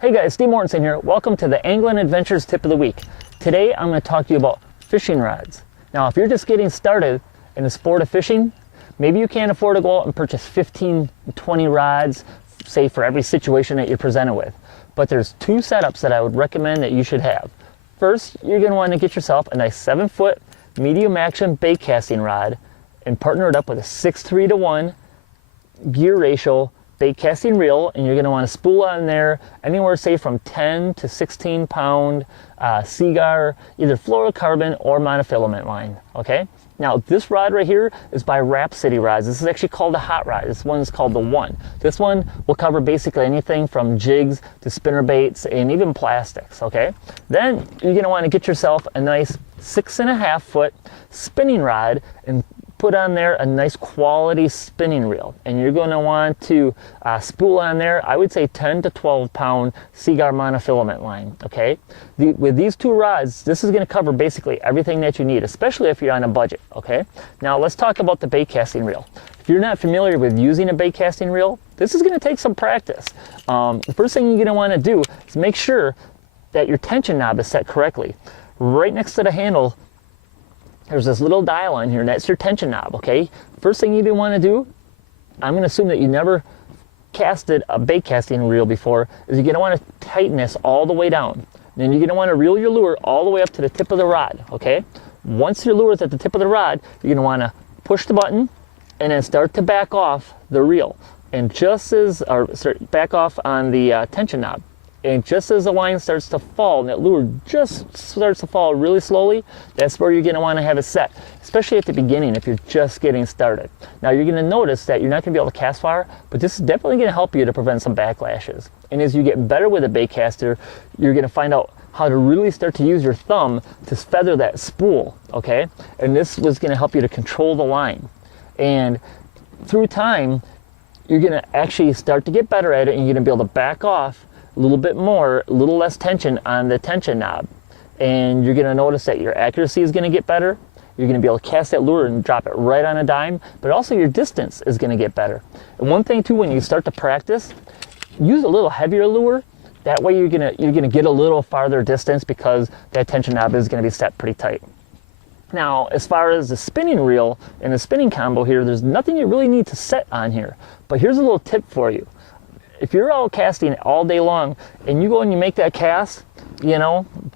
Hey guys, Steve Mortensen here. Welcome to the Angling Adventures Tip of the Week. Today I'm going to talk to you about fishing rods. Now if you're just getting started in the sport of fishing, maybe you can't afford to go out and purchase 15, 20 rods, say for every situation that you're presented with. But there's two setups that I would recommend that you should have. First, you're going to want to get yourself a nice 7-foot medium action bait casting rod and partner it up with a 6:3:1 gear ratio bait casting reel, and you're going to want to spool on there anywhere say from 10 to 16 pound Seagar, either fluorocarbon or monofilament line. Okay, now this rod right here is by Rhapsody Rods. This is actually called a hot rod. This one is called the One. This one will cover basically anything from jigs to spinner baits and even plastics. Okay, then you're going to want to get yourself a nice 6.5 foot spinning rod and put on there a nice quality spinning reel, and you're going to want to spool on there, I would say 10 to 12 pound Seagar monofilament line. Okay, with these two rods, this is going to cover basically everything that you need, especially if you're on a budget. Okay, now let's talk about the bait casting reel. If you're not familiar with using a bait casting reel, this is going to take some practice. The first thing you're going to want to do is make sure that your tension knob is set correctly. Right next to the handle, there's this little dial on here, and that's your tension knob. Okay, first thing you want to do, I'm going to assume that you never casted a bait casting reel before, is you're going to want to tighten this all the way down. Then you're going to want to reel your lure all the way up to the tip of the rod. Okay, once your lure is at the tip of the rod, you're going to want to push the button and then start to back off the reel, and back off on the tension knob. And just as the line starts to fall, and that lure just starts to fall really slowly, that's where you're going to want to have it set, especially at the beginning if you're just getting started. Now you're going to notice that you're not going to be able to cast far, but this is definitely going to help you to prevent some backlashes. And as you get better with a bait caster, you're going to find out how to really start to use your thumb to feather that spool, okay? And this was going to help you to control the line. And through time, you're going to actually start to get better at it, and you're going to be able to back off a little bit more, a little less tension on the tension knob, and you're going to notice that your accuracy is going to get better. You're going to be able to cast that lure and drop it right on a dime, but also your distance is going to get better. And one thing too, when you start to practice, use a little heavier lure. That way you're going to get a little farther distance because that tension knob is going to be set pretty tight. Now, as far as the spinning reel and the spinning combo here, there's nothing you really need to set on here, but here's a little tip for you. If you're out casting all day long and you go and you make that cast,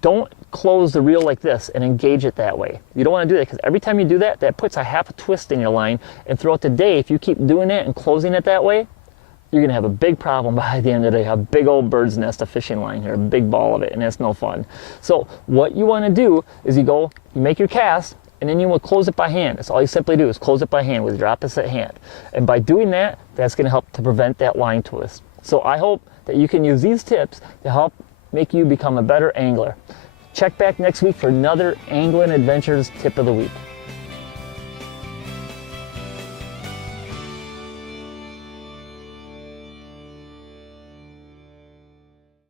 don't close the reel like this and engage it that way. You don't want to do that, because every time you do that, that puts a half a twist in your line. And throughout the day, if you keep doing it and closing it that way, you're going to have a big problem by the end of the day. A big old bird's nest of fishing line here, a big ball of it, and that's no fun. So what you want to do is you make your cast, and then you will close it by hand. That's all you simply do, is close it by hand with your opposite hand. And by doing that, that's going to help to prevent that line twist. So I hope that you can use these tips to help make you become a better angler. Check back next week for another Angling Adventures Tip of the Week.